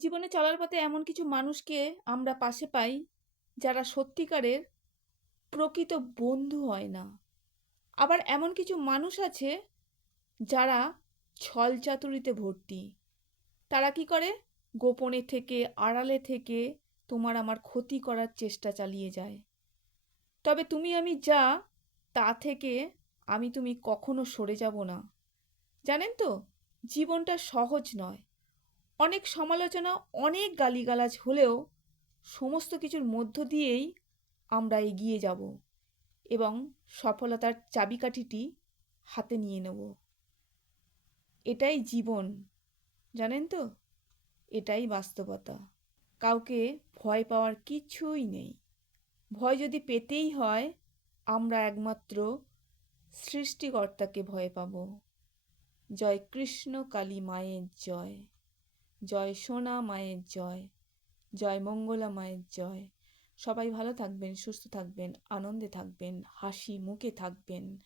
জীবনে চলার পথে এমন কিছু মানুষকে আমরা পাশে পাই যারা সত্যিকারের প্রকৃত বন্ধু হয় না। আবার এমন কিছু মানুষ আছে যারা ছলচাতুরিতে ভর্তি। তারা কি করে? গোপনে থেকে, আড়ালে থেকে তোমার আমার ক্ষতি করার চেষ্টা চালিয়ে যায়। তবে তুমি আমি যা, তা থেকে আমি তুমি কখনো সরে যাব না। জানেন তো, জীবনটা সহজ নয়। অনেক সমালোচনা, অনেক গালিগালাজ হলেও সমস্ত কিছুর মধ্য দিয়েই আমরা এগিয়ে যাব এবং সফলতার চাবিকাঠিটি হাতে নিয়ে নেব। এটাই জীবন, জানেন তো? এটাই বাস্তবতা। কাউকে ভয় পাওয়ার কিছুই নেই। ভয় যদি পেতেই হয়, আমরা একমাত্র সৃষ্টিকর্তাকে ভয় পাব। জয় কৃষ্ণ কালী মায়ের জয়, জয় সোনা মায়ের জয়, জয় মঙ্গলা মায়ের জয়। সবাই ভালো থাকবেন, সুস্থ থাকবেন, আনন্দে থাকবেন, হাসি মুখে থাকবেন।